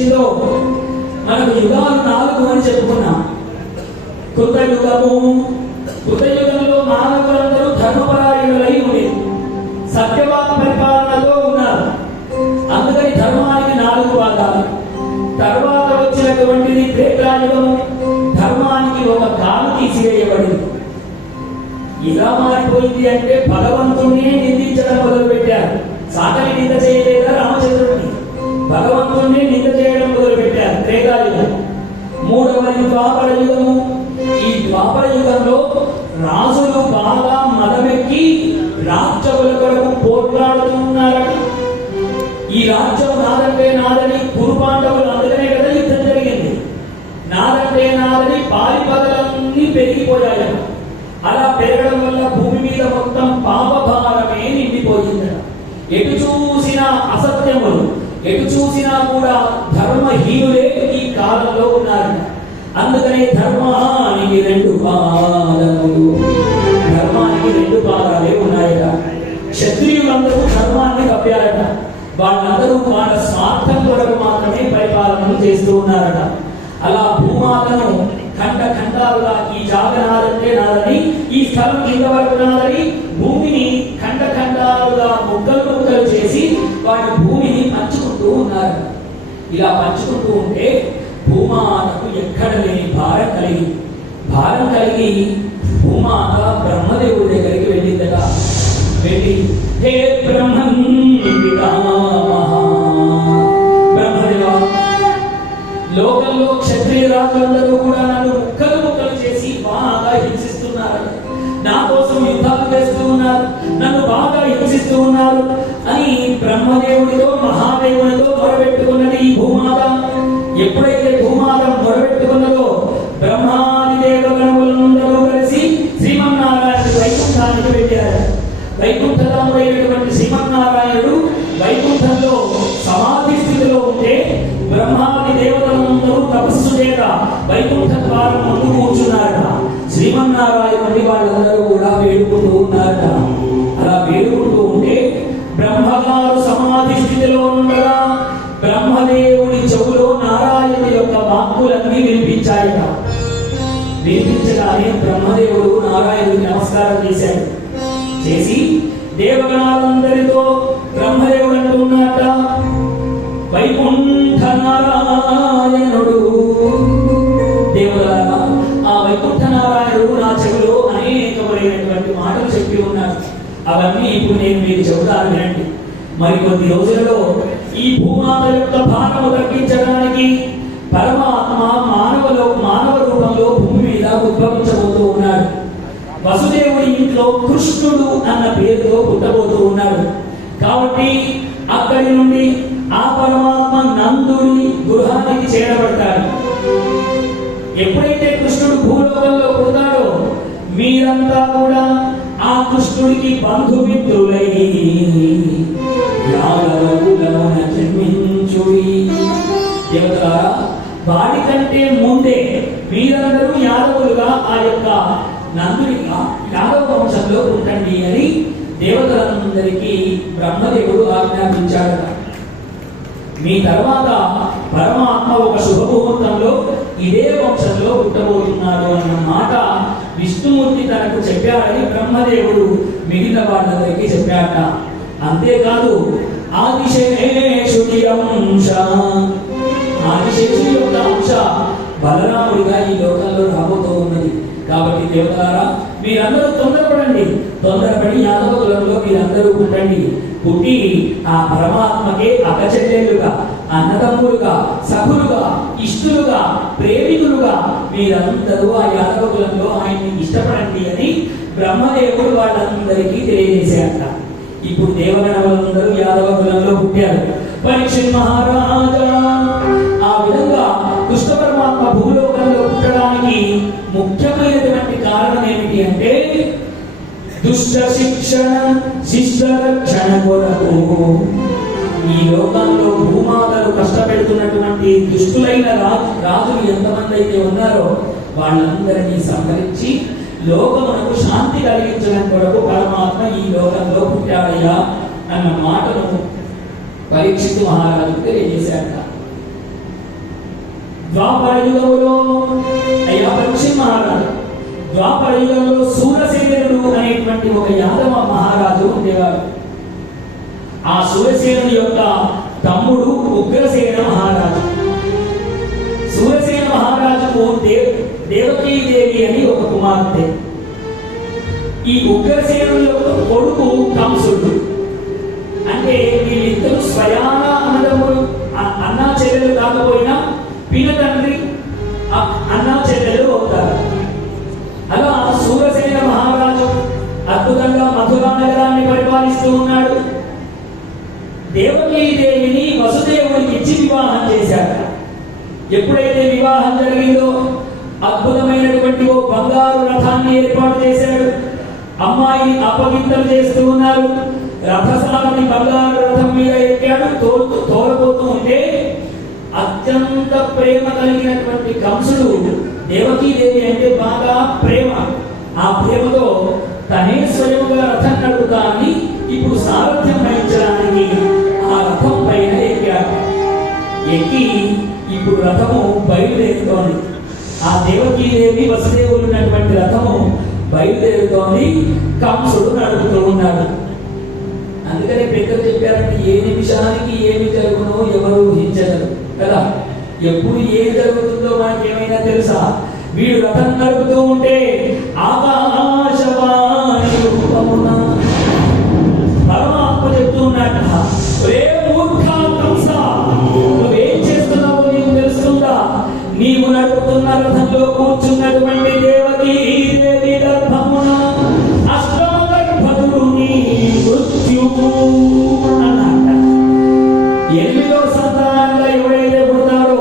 సృష్టించిందో మనకు యుగాలు 4 అని చెప్పుకున్నాం. కృతయుగము, కృతయుగంలో మానవులందరూ ధర్మపరాయణులై ఉండి సత్యవాద పరిపాలనలో ఉన్నారు. అందుకని ధర్మానికి 4 పాదాలు. తర్వాత వచ్చినటువంటిది త్రేతాయుగము, ధర్మానికి ఒక కాలు తీసివేయబడింది. ఇలా మారిపోయింది అంటే భగవంతుడిని నిందించడం మొదలు పెట్టారు. సాకలి నింద చేయలేదా రామచంద్రుడిని? భగవంతుడిని నింద చేయడం మొదలు పెట్టారు త్రేతాయుగం. మూడవది ద్వాపర యుగము. ఈ ద్వాపర యుగంలో రాజులు బాగా మదమెక్కి రాజ్యముల కొరకు పోట్లాడుతున్నారట. ఈ రాజ్యం నాదంటే నాదని కురుపాండవులు, అందుకనే కదా యుద్ధం జరిగింది. నాదంటే నాదని పారిపదలన్నీ పెరిగిపోయాయి. అలా పెరగడం వల్ల భూమి మీద మొత్తం పాపభారమే నిండిపోయిందట. ఎటు చూసినా అసత్యములు, ఎటు చూసినా కూడా ధర్మహీనులే ఈ కాలంలో ఉన్నారట. అందుకనే ధర్మానికి 2 పాదములు, ధర్మానికి 2 పాదాలే ఉన్నాయట. క్షత్రియులందరూ ధర్మాన్ని కప్పారట. వాళ్ళందరూ వాళ్ళ స్వార్థం కొరకు మాత్రమే పరిపాలన చేస్తూ ఉన్నారట. అలా భూమాతను ఖండ ఖండాలుగా ఈ జాగ నాదంటే నాదని, ఈ స్థలం ఇంతవరకు నాదని భూమిని ఖండ ఖండాలుగా ముక్కలు ముక్కలు చేసి వాటి భూమిని పంచుకుంటూ ఉన్నారు. ఇలా పంచుకుంటూ ఉంటే భూమాతకు ఎక్కడ లేని భారం కలిగి భూమాత బ్రహ్మదేవుడి దగ్గరికి వెళ్ళిందట. వెళ్ళి హే బ్రహ్మన్ బ్రహ్మదేవా, లోకంలో క్షత్రియ రాజులందరూ కూడా నన్ను ముక్కలు ముక్కలు చేసి బాగా హింసిస్తున్నారు, నా కోసం యుద్ధాలు చేస్తూ ఉన్నారు, నన్ను బాగా హింసిస్తూ ఉన్నారు అని బ్రహ్మదేవుడితో మహాదేవునితో మొరబెట్టుకున్నది ఈ భూమాత. ఎప్పుడైతే భూమాత మొరబెట్టుకున్నదో బ్రహ్మాది దేవగణములందరూ కలిసి శ్రీమన్నారాయణుడు వైకుంఠానికి వెళ్ళారు. వైకుంఠధాముడైనటువంటి శ్రీమన్నారాయణుడు వైకుంఠంలో సమాధి స్థితిలో ఉంటే బ్రహ్మాది దేవతలందరూ తపస్సు చేత వైకుంఠ ద్వారం ముందు కూర్చున్నారట. శ్రీమన్నారాయణుడి వాళ్ళందరూ కూడా వేడుకుంటూ ఉన్నారట. అలా వేడుకుంటూ ఉంటే బ్రహ్మగారు సమాధి స్థితిలో ఉండగా బ్రహ్మదేవుడి చెవులో నారాయణుడి యొక్క వాక్కులన్నీ వినిపించాయట. వినిపించగానే బ్రహ్మదేవుడు నారాయణుడికి నమస్కారం చేశాడు. చేసి దేవగణాలందరితో బ్రహ్మదేవుడు అంటున్నట, వైకుంఠ నారాయణుడు, దేవులారా ఆ వైకుంఠ నారాయణుడు నా చెవిలో అనేకమైనటువంటి మాటలు చెప్పి ఉన్నారు. అవన్నీ ఇప్పుడు నేను మీకు చెబుతాను వినండి. మరికొద్ది రోజులలో ఈ భూమాత యొక్క భారము తగ్గించడానికి పరమాత్మ మానవ రూపంలో భూమి మీద ఉద్భవించబోతూ ఉన్నాడు. వసుదేవుడి ఇంట్లో కృష్ణుడు అన్న పేరుతో పుట్టబోతూ ఉన్నాడు. కాబట్టి అక్కడి నుండి ఆ పరమాత్మ నందుడి గృహానికి చేరబడతాడు. ఎప్పుడైతే కృష్ణుడు భూలోకంలో పుడతాడో మీరంతా కూడా ఆ కృష్ణుడికి బంధుమిత్రులై జన్మించుడి. దేవతలారా, వాడి కంటే ముందే మీరందరూ యాదవులుగా ఆ యొక్క నందుడిగా యాదవ వంశంలో ఉండండి అని దేవతలందరికీ బ్రహ్మదేవుడు ఆజ్ఞాపించాడట. మీ తర్వాత పరమాత్మ ఒక శుభముహూర్తంలో ఇదే వంశంలో పుట్టబోతున్నాడు అన్న మాట విష్ణుమూర్తి తనకు చెప్పాడని బ్రహ్మదేవుడు మిగిలిన వాళ్ళందరికీ చెప్పాడట. అంతేకాదు ఆదిశేషుడి అంశ, ఆదిశేషుడి యొక్క అంశ బలరాముడిగా ఈ లోకంలో రాబోతూ ఉన్నది. కాబట్టి దేవతారా, మీరందరూ తొందరపడి యాదవ కులంలో మీరందరూ పుట్టండి. పుట్టి ఆ పరమాత్మకే అక్కచెల్లెలుగా, అన్నదమ్ములుగా, సఖులుగా, ఇష్టులుగా, ప్రేమికులుగా మీరందరూ ఆ యాదవ కులంలో ఆయన్ని ఇష్టపడండి అని బ్రహ్మదేవుడు వాళ్ళందరికీ తెలియజేశారట. ఇప్పుడు దేవగణములందరూ యాదవ కులంలో పుట్టారు. పరీక్షిత్ మహారాజా ఆ విధంగా కృష్ణ పరమాత్మ భూలోకంలో పుట్టడానికి ముఖ్యమైనటువంటి కారణం ఏమిటి అంటే దుష్ట శిక్షణ శిష్ట రక్షణ కొరకు ఈ లోకంలో భూమాతలు కష్టపెడుతున్నటువంటి దుష్టులైన రాజులు ఎంతమంది అయితే ఉన్నారో వాళ్ళందరినీ సంహరించి లోకమునకు శాంతి కలిగించడం కొరకు పరమాత్మ ఈ లోకంలో పుట్టాడయ్యా అన్న మాటను పరీక్షిత్ మహారాజుకు తెలియజేశారట. ద్వాపర యుగంలో అయ్యా పరీక్ష మహారాజు, ద్వాపర యుగంలో సూరసేనుడు అనేటువంటి ఒక యాదవ మహారాజు ఉండేవాడు. ఆ సూరసేనుడి యొక్క తమ్ముడు ఉగ్రసేన మహారాజు. సూరసేన మహారాజుకు దేవకీదేవి అని ఒక కుమార్తె. ఈ ఉగ్రసేనుడి యొక్క కొడుకు కంసుడు. అంటే వీళ్ళిద్దరు స్వయాన అన్నదమ్ములు, అన్నా చెల్లెలు కాకపోయినా పిన తండ్రి అన్నా చెల్లెలు అవుతారు. అలా సూరసేన మహారాజు అద్భుతంగా మధురా నగరాన్ని పరిపాలిస్తూ ఉన్నాడు. దేవకీదేవిని వసుదేవుడికి ఇచ్చి వివాహం చేశాడు. ఎప్పుడైతే వివాహం జరిగిందో అద్భుతమైనటువంటి ఓ బంగారు రథాన్ని ఏర్పాటు చేశాడు. అమ్మాయిని అప్పగింతలు చేస్తూ ఉన్నారు. రథసారథి బంగారు రథం మీద ఎక్కాడు. తోలపోతూ ఉంటే అత్యంత ప్రేమ కలిగినటువంటి కంసుడు దేవకీదేవి అంటే బాగా ప్రేమ. ఆ ప్రేమతో తనే స్వయంగా రథం నడుపుతానని ఇప్పుడు సారథ్యం వహించడానికి ఆ రథం పైన ఎక్కాడు. ఎక్కి ఇప్పుడు రథము బయలుదేరుతోంది. ఆ దేవకీదేవి వసుదేవులు ఉన్నటువంటి రథము బయలుదేరుతోంది. కంసుడు నడుపుతూ ఉన్నాడు. అందుకని పెద్దలు చెప్పారంటే ఏ నిమిషానికి ఏమి జరుగునో ఎవరు ఊహించగలరు కదా. ఎప్పుడు ఏది జరుగుతుందో మనకి ఏమైనా తెలుసా? వీడు రథం నడుపుతూ ఉంటే ఆకాశవాణి రూపమున పరమాత్మ చెప్తూ ఉన్నట్ట, నువ్వేం చేస్తున్నావో నీకు తెలుస్తుందా? నీవు నడుపుతున్న రథంలో కూర్చున్నటువంటి దేవకీ దేవి గర్భమున అష్టమ గర్భతుడు నీ మృత్యువు అన్నట్ట. 8వ సంతానంగా ఎవరైతే పుడతారో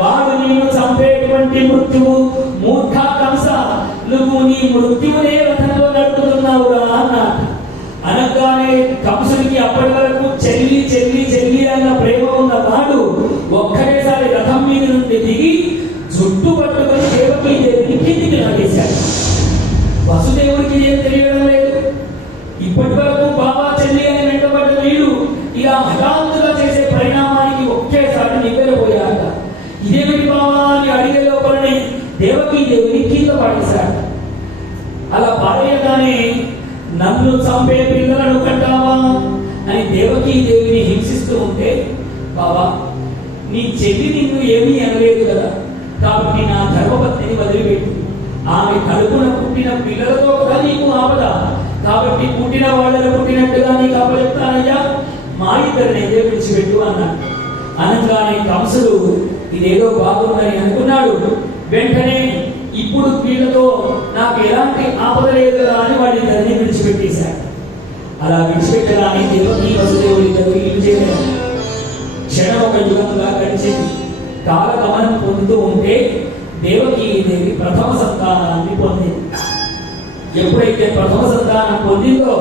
వాడు నిన్ను చంపేటువంటి మృత్యువు. మూర్ఖ కంస, నువ్వు నీ మృత్యువునే రథంలో నడుపుతున్నావురా అన్నట్టు. అనగానే కంసుడికి అప్పటి వరకు చెల్లి చెల్లి చెల్లి అన్న ప్రేమ ఉన్న వాడు ఒక్కడేసారి రథం మీద నుండి దిగి జుట్టు పట్టుకొని దేవకీదేవిని కిందికి లాగేశాడు. వసుదేవుడికి ఏం తెలియడం లేదు. ఇప్పటి వరకు బాబా చెల్లి అని వెంటబడ్డ వీడు ఇలా హఠాత్తుగా చేసే పరిణామానికి ఒకేసారి నివ్వెరపోయాక ఇదేమిటి బాబా అని అడిగే లోపలనే దేవకీదేవిని కింద పడేశాడు. అలా పారేయగానే నన్ను చంపే పిల్లలను కంటావా అని దేవకీదేవిని హింసిస్తూ ఉంటే, బాబా నీ చెల్లి నిన్ను ఏమీ అనలేదు కదా, కాబట్టి నా ధర్మపత్నిని వదిలిపెట్టు. ఆమె కడుపున పుట్టిన పిల్లలతో కదా నీకు ఆపద, కాబట్టి పుట్టిన వాళ్ళను పుట్టినట్టుగా నీకు అప్పచెప్తానయ్యా, మా ఇద్దరినైతే విడిచిపెట్టు అన్నాడు. అనగానే కంసుడు ఇదేదో బాగుందని అనుకున్నాడు. వెంటనే ఇప్పుడు వీళ్ళతో నాకు ఎలాంటి ఆపద లేదు కదా అని వాళ్ళిద్దరిని విడిచిపెట్టేశాడు. అలా విడిచిపెట్టగానే దేవకీ వసుదేవులు ఇద్దరు ఇల్లు చేశారు. క్షణం ఒక యుగంగా గడిచింది. కాలగమనం పొందుతూ ఉంటే దేవకీదేవి ప్రథమ సంతానాన్ని పొందింది. ఎప్పుడైతే ప్రథమ సంతానం పొందిందో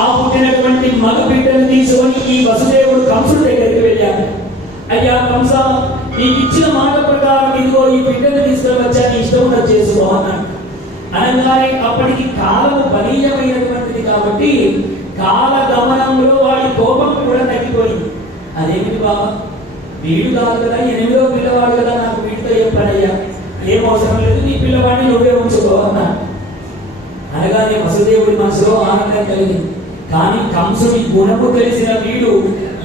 ఆ పుట్టినటువంటి మగ బిడ్డను తీసుకొని ఈ వసుదేవుడు కంసుడి దగ్గరికి వెళ్ళాడు. అయ్యా కంస, నీకు ఇచ్చిన మాట ప్రకారం ఇదిగో ఈ బిడ్డను తీసుకొని వచ్చా, నీ ఇష్టం ఉన్నది చేసుకో అన్నాడు. అనగానే అప్పటికి కాలము బలీయమైనటువంటిది కాబట్టి కాల గమనంలో వాడి కోపం కూడా తగ్గిపోయింది. అదేమిటి బాబా, వీడు కాదు కదా, 8వ పిల్లవాడు కదా, నాకు వీడితో ఏం పనయ్యా, ఏం అవసరం లేదు, నీ పిల్లవాడిని నువ్వే ఉంచుకో అన్నాడు. అనగానే వసుదేవుడి మనసులో ఆనందం కలిగింది. కానీ కంసుడి గుణము తెలిసిన వీడు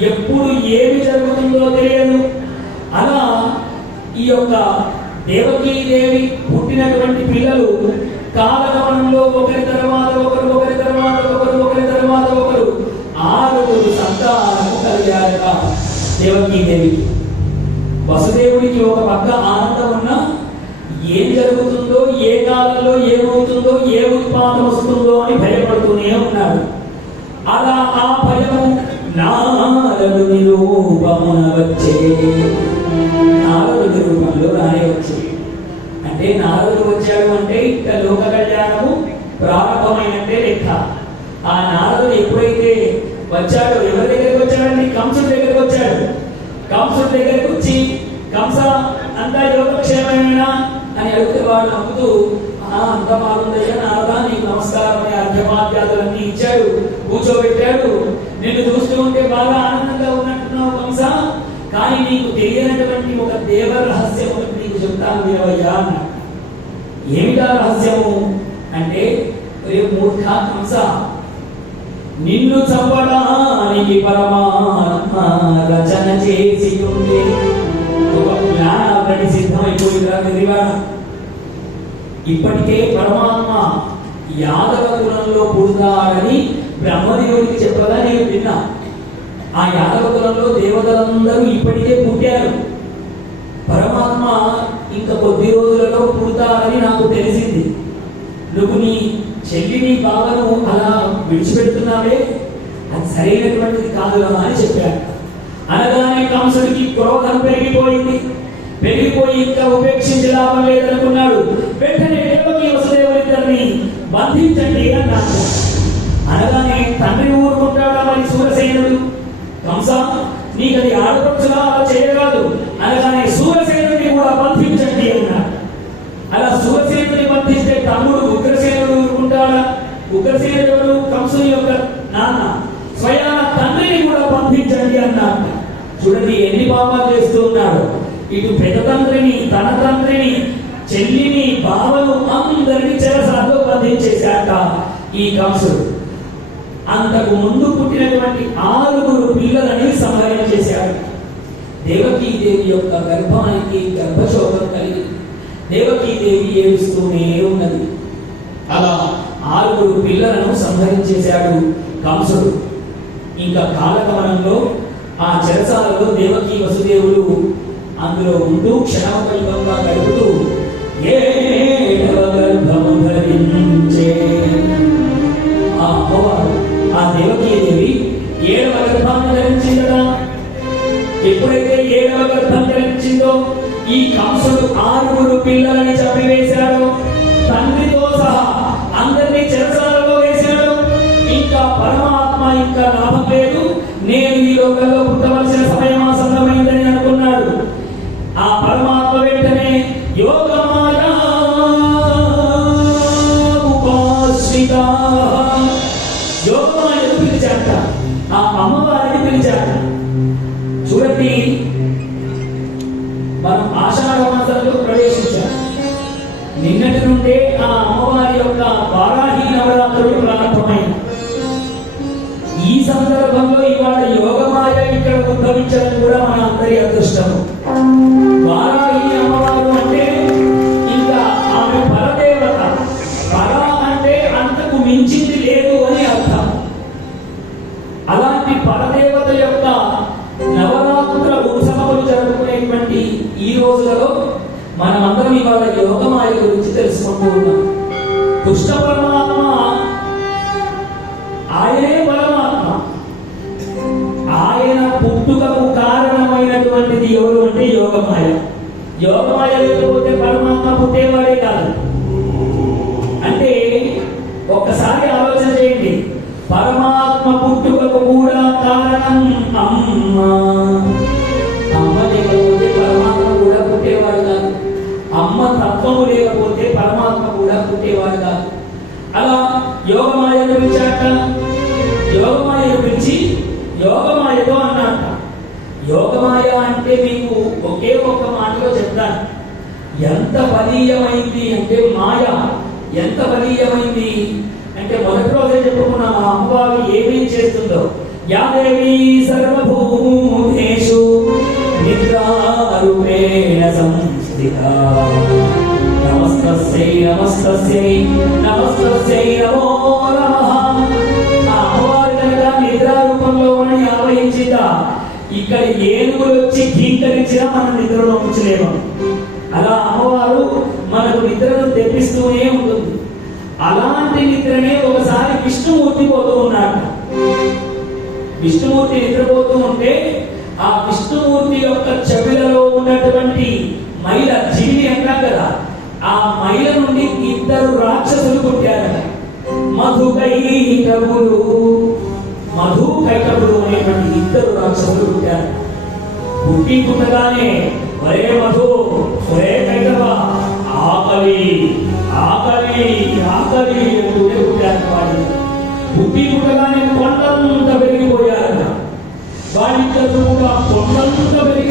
ఎప్పుడు ఏమి జరుగుతుందో తెలియదు. అలా ఈ యొక్క దేవకీదేవి పుట్టినటువంటి పిల్లలు కాలగమనంలో ఒకరి తర్వాత ఒకరు ఒకరి తర్వాత ఒకరు ఒకరి తర్వాత ఒకరు 6 సంతానము కలిగారట దేవకీదేవికి. వసుదేవుడికి ఒక పక్క ఆనందం ఉన్నా ఏం జరుగుతుందో, ఏ కాలంలో ఏమవుతుందో, ఏ ఉత్పాదం వస్తుందో అని భయపడుతూనే ఉన్నాడు. అలా ఆ భయము నారదుని రూపమున వచ్చే, నారదుని రూపంలో రానే వచ్చేది. అంటే నారదుడు వచ్చాడు అంటే ఇంకా లోక కళ్యాణము ప్రారంభమైనట్టే లెక్క. ఆ నారదుడు ఎప్పుడైతే వచ్చాడో ఎవరి దగ్గరికి వచ్చాడండి? కంసుడి దగ్గరికి వచ్చాడు. కంసుడి దగ్గరికి వచ్చి, కంస అంతా యోగక్షేమమేనా అని అడిగితే వాడు నమ్ముతూ, అంత బాగుందయ్యా నారదా, నీకు నమస్కారం అని అర్ఘ్యమాధ్యాదులన్నీ ఇచ్చాడు, కూర్చోబెట్టాడు. నిన్ను చూస్తూ ఉంటే బాగా ఆనందంగా ఉన్నట్టున్నావు కంస, కానీ నీకు తెలియనటువంటి ఒక దేవ రహస్యం ఒకటి నీకు చెప్తాను వినవయ్యా అన్నాడు. ఏమిటా రహస్యము అంటే, మూర్ఖ కంస, నిన్ను చంపడానికి పరమాత్మ రచన చేసి ఉండే ఒక ప్లాన్ ఆల్రెడీ సిద్ధమైపోయిందిరా నిర్వాణ. ఇప్పటికే పరమాత్మ యాదవ కులంలో పుడతాడని బ్రహ్మదేవుడికి చెప్పగా నేను విన్నా. ఆ యాదవ కులంలో దేవతలందరూ ఇప్పటికే పుట్టారు. పరమాత్మ ఇంకా కొద్ది రోజులలో పుడతాడని నాకు తెలిసింది. నువ్వు నీ చెల్లిని బావను అలా విడిచిపెడుతున్నావే, అది సరైనటువంటిది కాదు అని చెప్పాడు. అనగానే కంసుడికి క్రోధం పెరిగిపోయింది. పెరిగిపోయి ఇంకా ఉపేక్షించి లాభం లేదనుకున్నాడు. వెంటనే దేవకి వసుదేవులిద్దరిని బంధించండి అన్నాడు. అనగానే తండ్రి ఊరుకుంటాడా మరి సూరసేనుడు? కంస, నీకు అది ఆడపడుచుగా అలా చేయరాదు అనగానే సూరసేనుడిని కూడా బంధించండి అన్నాడు. అలా సూరసేనుడిని బంధిస్తే తమ్ముడు ఉగ్రసేనుడు ఊరుకుంటాడా? ఉగ్రసేనుడు ఎవరు? కంసుని యొక్క నాన్న. స్వయాన తండ్రిని కూడా బంధించండి అన్నాడు. చూడండి ఎన్ని పాపాలు చేస్తూ ఉన్నాడు. ఇటు పెద్ద తండ్రిని, తన తండ్రిని, చెల్లిని, బావను అందరినీ చెరసాల్లో బంధించేశాక ఈ కంసుడు అంతకు ముందు పుట్టినటువంటి 6 పిల్లలని సంహరణ చేశాడు. దేవకీదేవి యొక్క గర్భానికి గర్భశోకం కలిగి దేవకీదేవి ఏడుస్తూనే ఉన్నది. అలా 6 పిల్లలను సంహరించేశాడు కంసుడు. ఇంకా కాలగమనంలో ఆ చెరసాలలో దేవకీ వసుదేవుడు అందులో ఉంటూ క్షణకల్పంగా గడుపుతూ 7వ గర్భము ధరించే ఆ అమ్మవారు, ఆ దేవకీదేవి 7వ గర్భాన్ని ధరించిందట. ఎప్పుడైతే 7వ గర్భం ధరించిందో ఈ కంసుడు 6 పిల్లలని చంపివేశాడు. తండ్రితో సహా అందరినీ చెరసాలలో వేశాడు. ఇంకా పరమాత్మ ఇంకా లాభం లేదు, నేను ఈ లోకంలో పుట్టవలసిన సమయం ఆసన్నమైందని అనుకున్నాడు. ఆ పరమాత్మ వెంటనే యోగమాయ ఉపాశ్రిత, యోగమాయను పిలిచాట, ఆ అమ్మవారిని పిలిచాట. చూడండి, మనం ఆషాఢ మాసంలో ప్రవేశించాం. నిన్నటి నుండే ఆ అమ్మవారి యొక్క వారాహి నవరాత్రులు ప్రారంభమైంది. ఈ సందర్భంలో ఇవాళ యోగమాయ ఇక్కడ ఉద్భవించడం కూడా మన అందరి అదృష్టము. వారాహి అమ్మవారు అంటే ఇంకా ఆమె పరదేవత. పర అంటే అంతకు మించింది లేదు అని అర్థం. అలాంటి పరదేవత యొక్క నవరాత్రుల ఉత్సవాలు జరుపుకునేటువంటి ఈ రోజులలో మనమందరం ఇవాళ యోగమాయ గురించి తెలుసుకుంటూ ఉన్నాం. కృష్ణ పరమాత్మ ఆయనే పరమాత్మ. ఆయన పుట్టుకకు కారణమైనటువంటిది ఎవరు అంటే యోగమాయ. యోగమాయ లేకపోతే పరమాత్మ పుట్టేవాడే కాదు. అంటే ఒక్కసారి ఆలోచన చేయండి, పరమాత్మ పుట్టుకకు కూడా కారణం అమ్మ. అమ్మ లేకపోతే పరమాత్మ కూడా పుట్టేవాడు కాదు. అమ్మ తత్వము లేకపోతే పరమాత్మ కూడా పుట్టేవాడు కాదు. అలా యోగమాయను పిలిచాక, యోగమాయను పిలిచి యోగమాయతో అన్నాక. యోగమాయ అంటే మీకు ఒకే ఒక్క మాటలో చెప్తాను, ఎంత బలీయమైంది అంటే మాయ ఎంత బలీయమైంది అంటే మొదటి రోజే చెప్పుకున్నాం ఆ అమ్మవారు ఏమేం చేస్తుందో. యాదేవి సర్వభూతేషు నిద్రారూపేణ సంస్థితా నమస్తస్యై నమస్తస్యై నమస్తస్యై నమో నమః. ఆ అమ్మవారి కనుక నిద్రా రూపంలో మనని ఆవహించిందా, ఇక్కడ ఏనుగులు వచ్చి కీంకరించినా మనం నిద్రలో ఉంచలేము. అలా అమ్మవారు మనకు నిద్రను తెప్పిస్తూనే ఉంటుంది. అలాంటి నిద్రనే ఒకసారి విష్ణుమూర్తి పోతూ ఉన్నాడు. విష్ణుమూర్తి నిద్రపోతూ ఉంటే ఆ విష్ణుమూర్తి యొక్క చెవిలలో ఉన్నటువంటి మైల, జీవి అంటాం కదా, ఆ మైల నుండి 2 రాక్షసులు పుట్టారట. మధుకైటవులు అనేటువంటి 2 రాక్షసులు పుట్టారు. పుట్టి పుట్టగానే ఒరే మధు, ఒరే కైటవ, ఆకలి ఆకలి ఆకలి అంటూనే పుట్టారు. వాడి పుట్టి పుట్టగానే కొండంతా పెరిగిపోయారట. వాడిద్దరు కూడా కొండంతా పెరిగి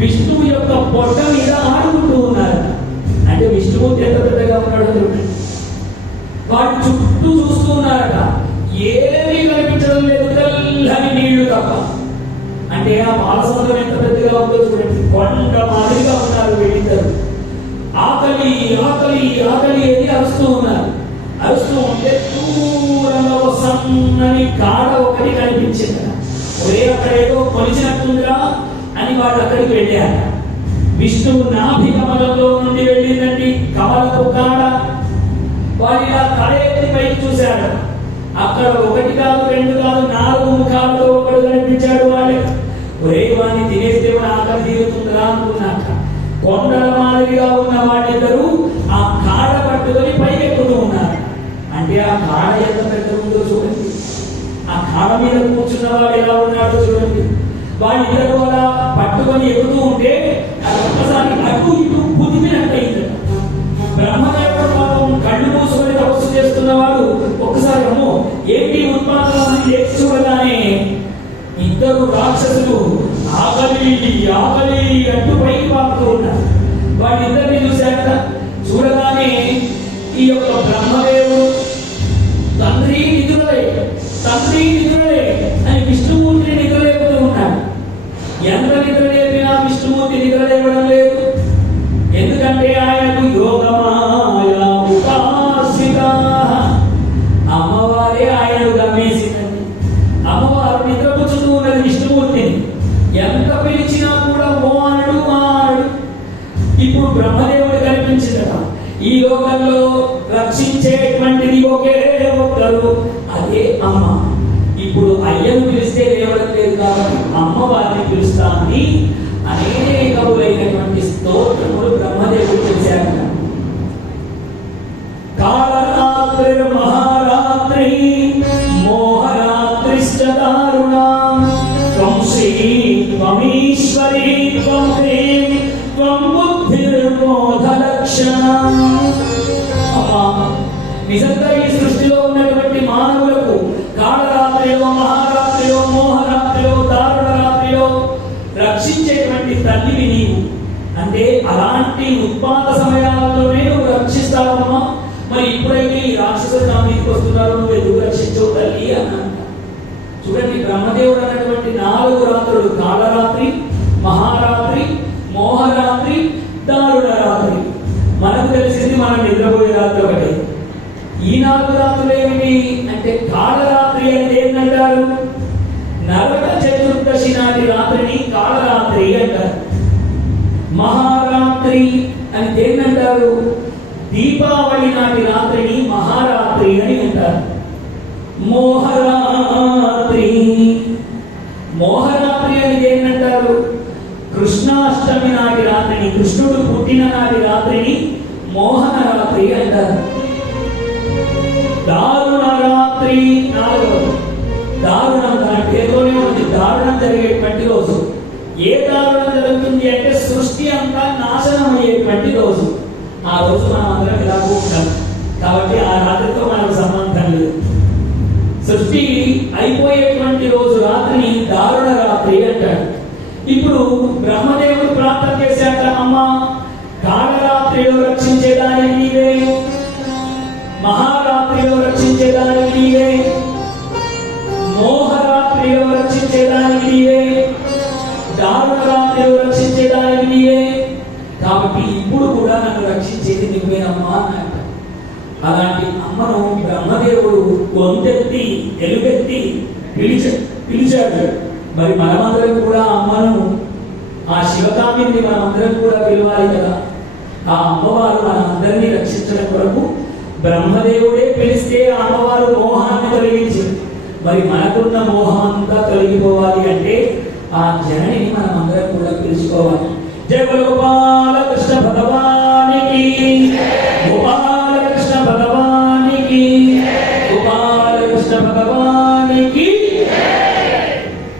విష్ణువు యొక్క పొట్ట మీద ఆడుకుంటూ ఉన్నారు. అంటే విష్ణుమూర్తి ఎంత పెద్దగా ఉన్నాడో చూడండి. వాటి చుట్టూ చూస్తూ ఉన్నారట. ఏమీ కనిపించడం లేదు, తెల్లని నీళ్లు తప్ప. అంటే ఆ బాలసముద్రం ఎంత పెద్దగా ఉందో చూడండి. కొండ మాదిరిగా ఉన్నారు వీళ్ళిద్దరు. ఆకలి ఆకలి ఆకలి అని అరుస్తూ ఉన్నారు. అరుస్తూ ఉంటే దూరంగా సన్నని కాడ ఒకటి కనిపించింది. ఒరే అక్కడ ఏదో కొలిచినట్టుందిరా అని వాళ్ళు అక్కడికి వెళ్ళారు. విష్ణువు నాభి కమలంలో నుండి వెళ్ళిందండి కమలపు కాడ. వాడు ఇలా తల ఎత్తి పైకి చూశాడు. అక్కడ ఒకటి కాదు, రెండు కాదు, 4 ముఖాలతో ఒకడు కనిపించాడు. వాళ్ళకి ఒరే వాడిని తినేస్తే ఆకలి తీరుతుందిరా అనుకున్నాక కొండల మాదిరిగా ఉన్న వాళ్ళిద్దరూ ఆ కాడ పట్టుకొని పైకెక్కుతూ ఉన్నారు. అంటే ఆ కాడ ఎంత పెద్ద ఉందో చూడండి. ఆ కాడ మీద కూర్చున్న వాడు ఎలా ఉన్నాడో చూడండి. వాళ్ళిద్దరు అలా పట్టుకొని ఎక్కుతూ ఉంటే అది ఒక్కసారి అటు ఇటు కుదిపినట్టయింది. బ్రహ్మదేవుడు పాపం కళ్ళు మూసుకొని తపస్సు చేస్తున్నవాడు ఒక్కసారి అమ్మో ఏంటి ఉత్పాదన లేచి చూడగానే ఇద్దరు రాక్షసులు ఆకలి ఆకలి అంటూ పైకి పాకుతూ ఉన్నారు. వాళ్ళిద్దరిని చూశాక చూడగానే ఈ యొక్క బ్రహ్మదేవుడు తండ్రి నిధులే అని విష్ణుమూర్తిని నిద్రలేపుతూ ఉన్నాడు. ఎంత నిద్రలేపినా విష్ణుమూర్తి నిద్రలేవడం లేదు. ఎందుకంటే ఆయనకు యోగమాయ ఉపాసిత అమ్మవారే ఆయనను గమ్మేసిందండి. అమ్మవారు నిద్రపుచ్చుతూ ఉన్నది విష్ణుమూర్తిని. ఎంత పిలిచినా కూడా మోహనుడు మానడు. ఇప్పుడు బ్రహ్మదేవుడు కనిపించిందట. ఈ లోకంలో రక్షించేటువంటిది ఒకే ఒక్కరు, అదే అమ్మ. ఇప్పుడు అయ్యను పిలిస్తే లేవడం లేదు కాబట్టి అమ్మవారిని పిలుస్తామని అనేకములైనటువంటి స్తోత్రములు బ్రహ్మదేవుడు చేశారు. కాళరాత్రి మహారాత్రి మోహరాత్రిశ్చ దారుణాం త్వం శ్రీ త్వమీశ్వరీ త్వం హ్రీం త్వం బుద్ధిర్మోధ లక్షణం. నిజంగా ఈ సృష్టిలో ఉన్నటువంటి మానవులకు కాళరాత్రిలో మహారాత్రిలో మోహరాత్రిలో దారుణ రాత్రిలో రక్షించేటువంటి తల్లివి నీవు. అంటే అలాంటి ఉత్పాత సమయాల్లోనే నువ్వు రక్షిస్తావమ్మా. మరి ఇప్పుడైతే ఈ రాక్షసులు నా మీదకి వస్తున్నారు, నువ్వు ఎందుకు రక్షించవు తల్లి అన్నాడు. చూడండి, బ్రహ్మదేవుడు అన్నటువంటి 4 రాత్రులు కాళరాత్రి, మహారాత్రి, మోహరాత్రి, దారుణ రాత్రి. మనకు తెలిసింది మనం నిద్రపోయే రాత్రి ఒకటి. ఈ 4 రాత్రులు ఏమిటి అంటే కాళరాత్రి అంటే ఏంటంటారు? నరక చతుర్దశి నాటి రాత్రిని కాళరాత్రి అంటారు. మహారాత్రి అని దేన్నంటారు? దీపావళి నాటి రాత్రిని మహారాత్రి అని అంటారు. మోహరాత్రి అని దేన్నంటారు? కృష్ణాష్టమి నాటి రాత్రిని, కృష్ణుడు పుట్టిన నాటి రాత్రిని మోహన రాత్రి అంటారు. దారుణ రాత్రి 4వ దారుణం, తన పేరులోనే ఉంది, దారుణం జరిగేటువంటి రోజు. ఏ దారుణం జరుగుతుంది అంటే సృష్టి అంతా నాశనం అయ్యేటువంటి రోజు. ఆ రోజు మనం అందరం ఇలా కూర్చుంటాం కాబట్టి ఆ రాత్రితో మనకు సంబంధం లేదు. సృష్టి అయిపోయేటువంటి రోజు రాత్రిని దారుణ రాత్రి అంటాడు. ఇప్పుడు బ్రహ్మదేవుడు ప్రార్థన చేశాక, అమ్మ కాళరాత్రిలో రక్షించేదానికి నీవే, మహారాత్రిలో రక్షించేదానికి నీవే, మోహరాత్రిలో రక్షించేదానికి నీవే, దారుణ రాత్రిలో రక్షించేదానికి నీవే. కాబట్టి ఇప్పుడు కూడా నన్ను రక్షించేది నువ్వేనమ్మా అన్నాడు. అలాంటి అమ్మను బ్రహ్మదేవుడు గొంతెత్తి ఎలుగెత్తి పిలిచాడు. మరి మనమందరం కూడా అమ్మను, ఆ శివకామిని మనమందరం కూడా పిలవాలి కదా. ఆ అమ్మవారు మనందరినీ రక్షించడం కొరకు బ్రహ్మదేవుడే పిలిస్తే అమ్మవారు మోహాన్ని తొలగించింది. మరి మనకున్న మోహం అంతా తొలగిపోవాలి అంటే ఆ జనని మనం అందరం కూడా పిలుచుకోవాలి. జయ గోపాల కృష్ణ భగవానికి